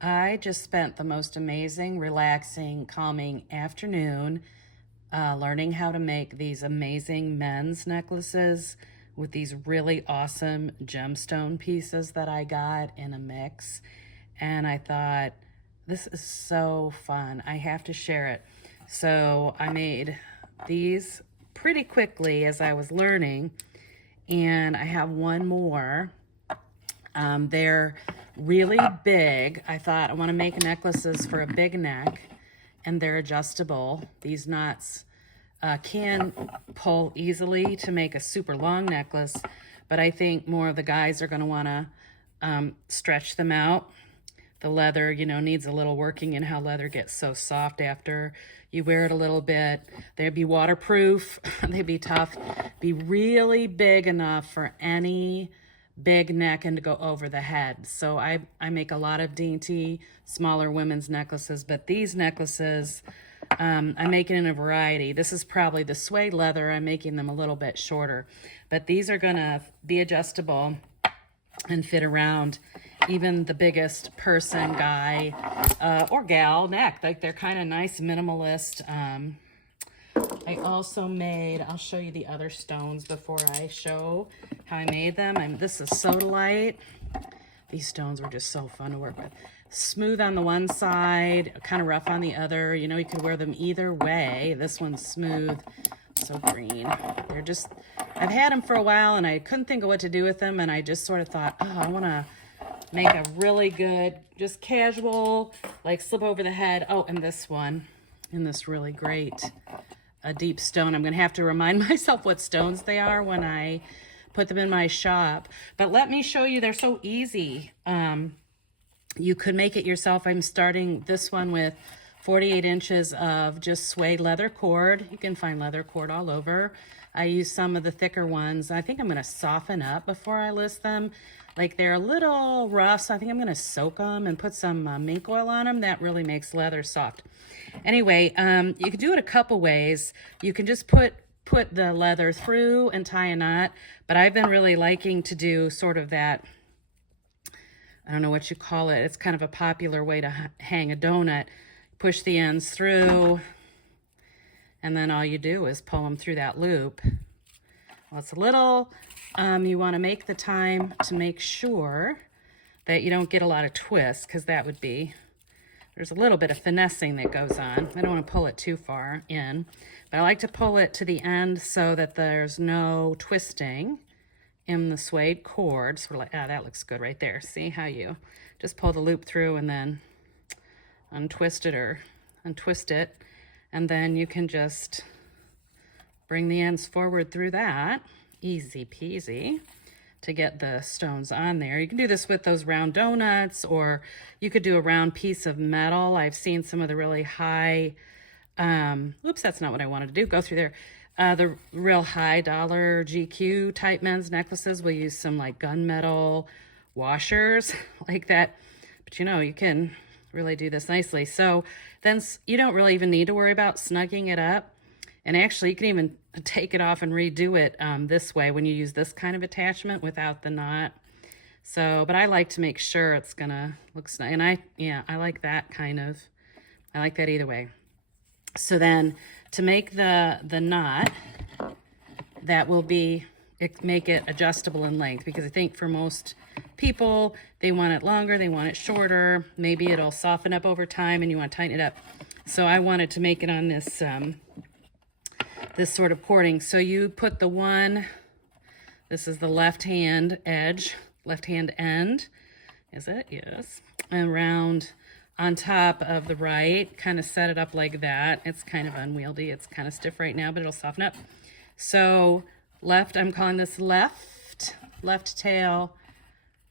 I just spent the most amazing, relaxing, calming afternoon learning how to make these amazing men's necklaces with these really awesome gemstone pieces that I got in a mix. And I thought, this is so fun. I have to share it. So I made these pretty quickly as I was learning, and I have one more. They're really big. I thought I want to make necklaces for a big neck, and they're adjustable. These knots can pull easily to make a super long necklace, but I think more of the guys are going to want to stretch them out. The leather, you know, needs a little working in how leather gets so soft after you wear it a little bit. They'd be waterproof, they'd be tough, be really big enough for any big neck and to go over the head. So I make a lot of dainty, smaller women's necklaces, but these necklaces, I make it in a variety. This is probably the suede leather. I'm making them a little bit shorter, but these are gonna be adjustable and fit around even the biggest person, guy, or gal neck. Like, they're kind of nice, minimalist. I also made, I'll show you the other stones before I show how I made them. This is sodalite. These stones were just so fun to work with. Smooth on the one side, kind of rough on the other. You know, you could wear them either way. This one's smooth, so green. They're just, I've had them for a while and I couldn't think of what to do with them, and I just sort of thought, oh, I want to make a really good, just casual, like slip over the head. Oh, and this one, and this really great, a deep stone. I'm going to have to remind myself what stones they are when I put them in my shop. But let me show you, they're so easy. You could make it yourself. I'm starting this one with 48 inches of just suede leather cord. You can find leather cord all over. I use some of the thicker ones. I think I'm going to soften up before I list them. Like, they're a little rough, so I think I'm going to soak them and put some mink oil on them. That really makes leather soft. Anyway, you can do it a couple ways. You can just put the leather through and tie a knot, but I've been really liking to do sort of that, I don't know what you call it. It's kind of a popular way to hang a donut. Push the ends through, and then all you do is pull them through that loop. Well, it's a little, you want to make the time to make sure that you don't get a lot of twists, because that would be, there's a little bit of finessing that goes on. I don't want to pull it too far in, but I like to pull it to the end so that there's no twisting in the suede cord. So we're like, ah, that looks good right there. See how you just pull the loop through and then untwist it, and then you can just bring the ends forward through that. Easy peasy to get the stones on there. You can do this with those round donuts, or you could do a round piece of metal. I've seen some of the really high, oops, that's not what I wanted to do. Go through there. The real high dollar GQ type men's necklaces will use some like gunmetal washers like that. But you know, you can really do this nicely. So then you don't really even need to worry about snugging it up. And actually, you can even take it off and redo it this way when you use this kind of attachment without the knot. So, but I like to make sure it's gonna look snug. And I like that kind of, I like that either way. So then to make the knot, that will be, make it adjustable in length, because I think for most people, they want it longer, they want it shorter. Maybe it'll soften up over time and you want to tighten it up. So I wanted to make it on this, this sort of cording. So you put the one, this is the left hand edge, left hand end, is it? Yes. Around on top of the right, kind of set it up like that. It's kind of unwieldy. It's kind of stiff right now, but it'll soften up. So left, I'm calling this left tail,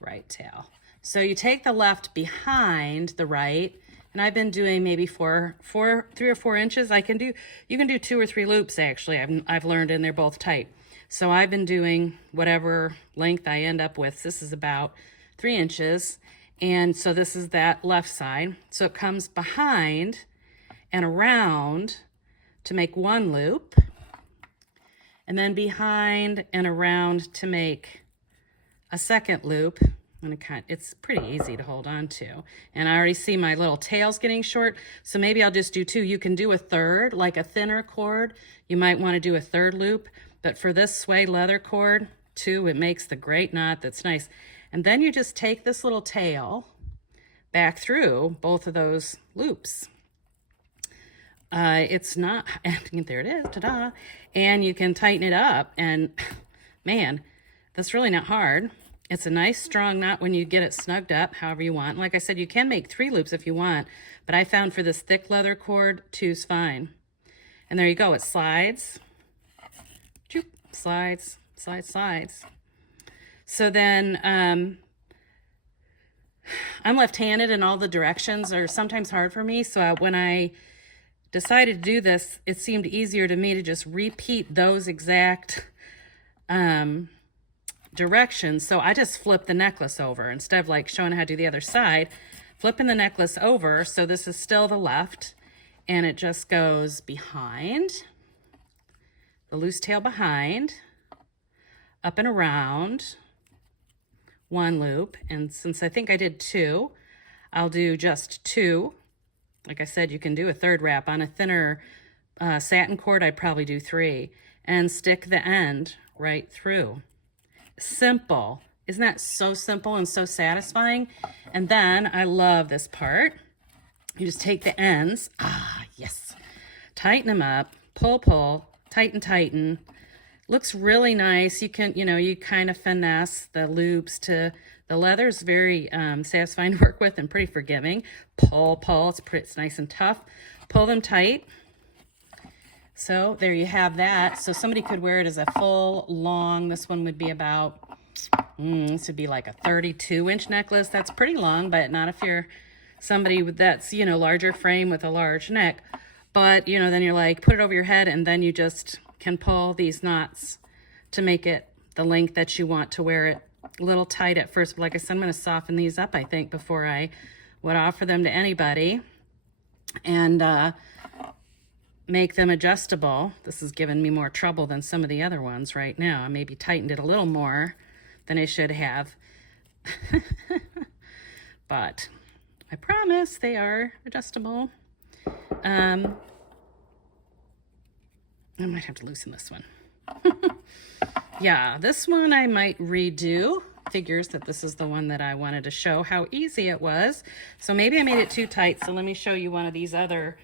right tail. So you take the left behind the right, and I've been doing maybe 3 or 4 inches. You can do 2 or 3 loops actually. I've learned, and they're both tight. So I've been doing whatever length I end up with. This is about 3 inches. And so this is that left side. So it comes behind and around to make 1 loop, and then behind and around to make a second loop. And it's pretty easy to hold on to. And I already see my little tail's getting short, so maybe I'll just do 2. You can do a third, like a thinner cord. You might want to do a third loop, but for this suede leather cord, 2, it makes the great knot that's nice. And then you just take this little tail back through both of those loops. It's not, there it is, ta-da. And you can tighten it up, and man, that's really not hard. It's a nice strong knot when you get it snugged up, however you want. Like I said, you can make 3 loops if you want, but I found for this thick leather cord, 2's fine. And there you go, it slides, slides, slides, slides. So then I'm left-handed and all the directions are sometimes hard for me. So when I decided to do this, it seemed easier to me to just repeat those exact directions. So I just flipped the necklace over instead of like showing how to do the other side, flipping the necklace over. So this is still the left, and it just goes behind, the loose tail behind, up and around, 1 loop. And since I think I did 2, I'll do just 2. Like I said, you can do a third wrap. On a thinner satin cord, I'd probably do 3, and stick the end right through. Simple. Isn't that so simple and so satisfying? And then I love this part. You just take the ends. Yes. Tighten them up. Pull, pull. Tighten, tighten. Looks really nice. You can, you kind of finesse the loops to the leather. Is very satisfying to work with and pretty forgiving. Pull, pull. It's nice and tough. Pull them tight. So there you have that. So somebody could wear it as a full long, this one would be about, this would be like a 32-inch necklace. That's pretty long, but not if you're somebody that's, larger frame with a large neck. But, then you're like, put it over your head, and then you just can pull these knots to make it the length that you want to wear it. A little tight at first, but like I said, I'm going to soften these up, I think, before I would offer them to anybody. And, make them adjustable. This is giving me more trouble than some of the other ones right now. I maybe tightened it a little more than I should have. But I promise they are adjustable. I might have to loosen this one. Yeah, this one I might redo. Figures that this is the one that I wanted to show how easy it was. So maybe I made it too tight. So let me show you one of these other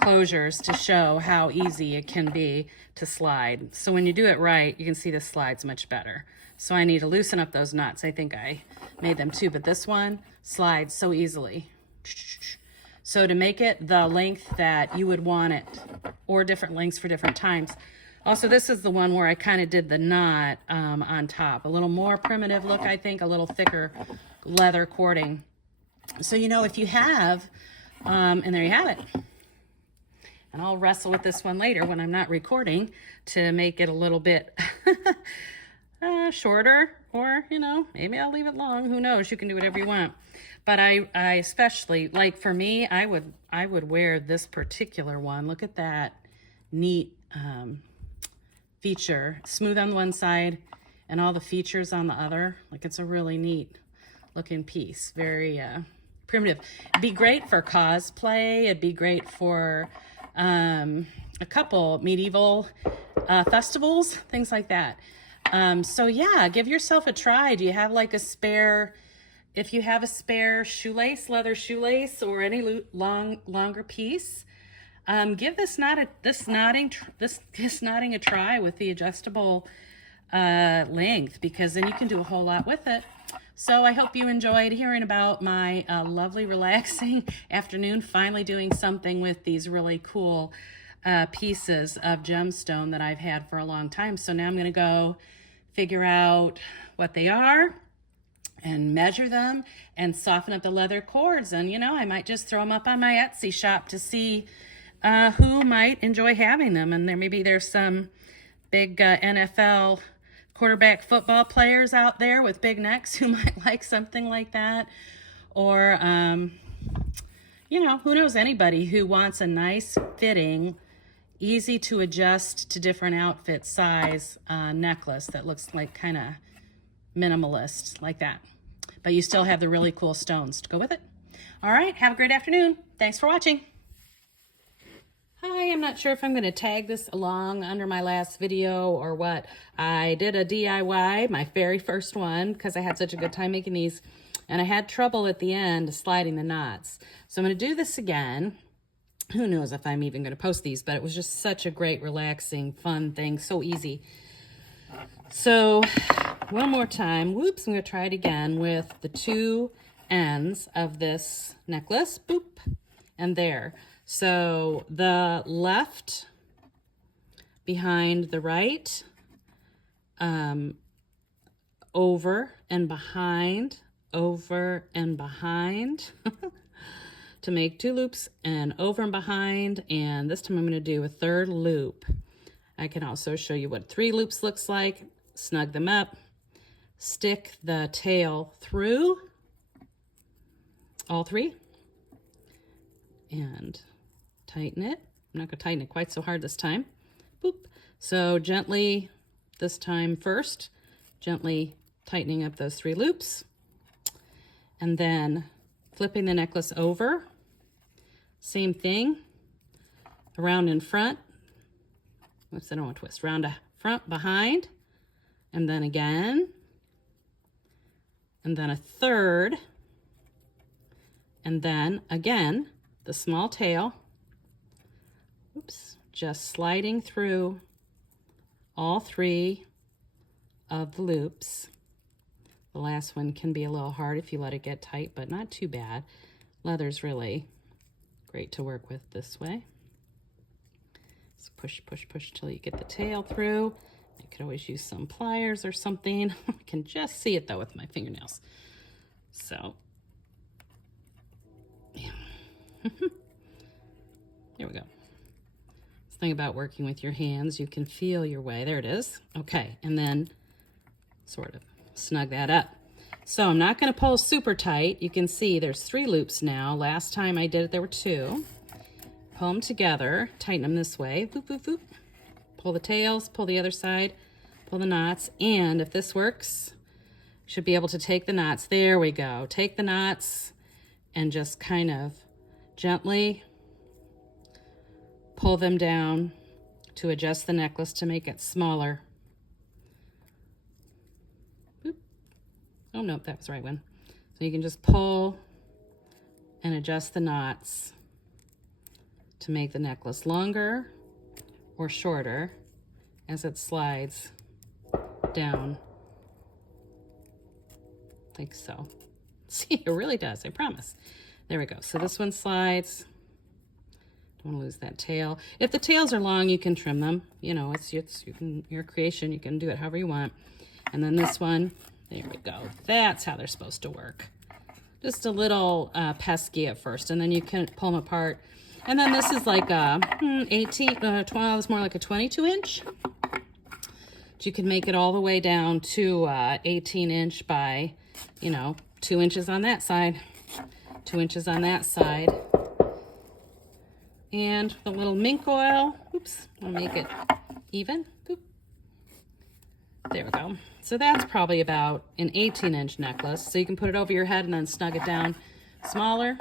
closures to show how easy it can be to slide. So when you do it right, you can see the slides much better. So I need to loosen up those knots. I think I made them too, but this one slides so easily. So to make it the length that you would want it, or different lengths for different times. Also, this is the one where I kind of did the knot on top. A little more primitive look, I think, a little thicker leather cording. So, if you have, and there you have it. And I'll wrestle with this one later when I'm not recording to make it a little bit shorter, or, maybe I'll leave it long. Who knows? You can do whatever you want. But I especially, like for me, I would wear this particular one. Look at that neat feature. Smooth on one side and all the features on the other. Like it's a really neat looking piece. Very primitive. It'd be great for cosplay. It'd be great for a couple medieval festivals, things like that. So yeah, give yourself a try. Do you have like a spare, if you have a spare shoelace, leather shoelace, or any longer piece, give this knotting a try with the adjustable length, because then you can do a whole lot with it. So I hope you enjoyed hearing about my lovely, relaxing afternoon, finally doing something with these really cool pieces of gemstone that I've had for a long time. So now I'm going to go figure out what they are and measure them and soften up the leather cords. And, I might just throw them up on my Etsy shop to see who might enjoy having them. And there's some big NFL quarterback football players out there with big necks who might like something like that. Or, who knows, anybody who wants a nice fitting, easy to adjust to different outfit size necklace that looks like kind of minimalist like that. But you still have the really cool stones to go with it. All right, have a great afternoon. Thanks for watching. Hi, I'm not sure if I'm going to tag this along under my last video or what. I did a DIY, my very first one, because I had such a good time making these, and I had trouble at the end sliding the knots. So I'm going to do this again. Who knows if I'm even going to post these, but it was just such a great, relaxing, fun thing, so easy. So one more time, whoops, I'm going to try it again with the two ends of this necklace, boop, and there. So the left behind the right, over and behind, over and behind to make two loops, and over and behind, and this time I'm going to do a third loop. I can also show you what 3 loops looks like. Snug them up, stick the tail through all 3, and tighten it. I'm not going to tighten it quite so hard this time. Boop. So gently, this time first, gently tightening up those 3 loops, and then flipping the necklace over. Same thing, around in front. Whoops, I don't want to twist. Round to front, behind, and then again, and then a third, and then again, the small tail. Oops, just sliding through all 3 of the loops. The last one can be a little hard if you let it get tight, but not too bad. Leather's really great to work with this way. So push, push, push till you get the tail through. You could always use some pliers or something. I can just see it though with my fingernails. So, yeah. There we go. Thing about working with your hands, you can feel your way. There it is. Okay, and then sort of snug that up. So I'm not going to pull super tight. You can see there's 3 loops now. Last time I did it, there were 2. Pull them together, tighten them this way. Boop, boop, boop. Pull the tails, pull the other side, pull the knots, and if this works, you should be able to take the knots. There we go. Take the knots and just kind of gently pull them down to adjust the necklace to make it smaller. Boop. Oh, no, that was the right one. So you can just pull and adjust the knots to make the necklace longer or shorter as it slides down like so. See, it really does, I promise. There we go. So this one slides. Don't want to lose that tail. If the tails are long, you can trim them. You know, it's your creation. You can do it however you want. And then this one, there we go. That's how they're supposed to work. Just a little pesky at first, and then you can pull them apart. And then this is like a 12, it's more like a 22 inch. But you can make it all the way down to 18 inch by, you know, 2 inches on that side, 2 inches on that side. And the little mink oil, oops, I'll make it even. Boop. There we go. So that's probably about an 18 inch necklace. So you can put it over your head and then snug it down smaller.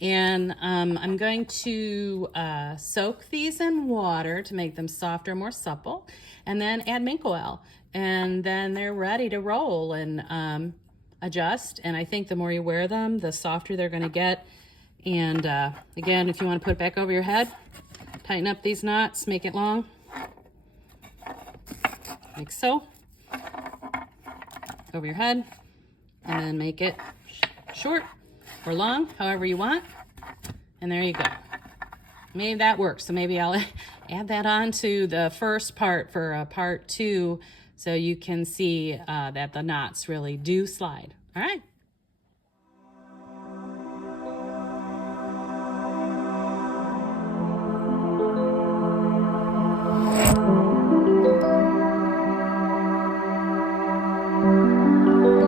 And I'm going to soak these in water to make them softer, more supple, and then add mink oil. And then they're ready to roll and adjust. And I think the more you wear them, the softer they're going to get. And again, if you want to put it back over your head, tighten up these knots, make it long, like so, over your head, and then make it short or long, however you want. And there you go. Maybe that works. So maybe I'll add that on to the first part for part 2 so you can see that the knots really do slide. All right.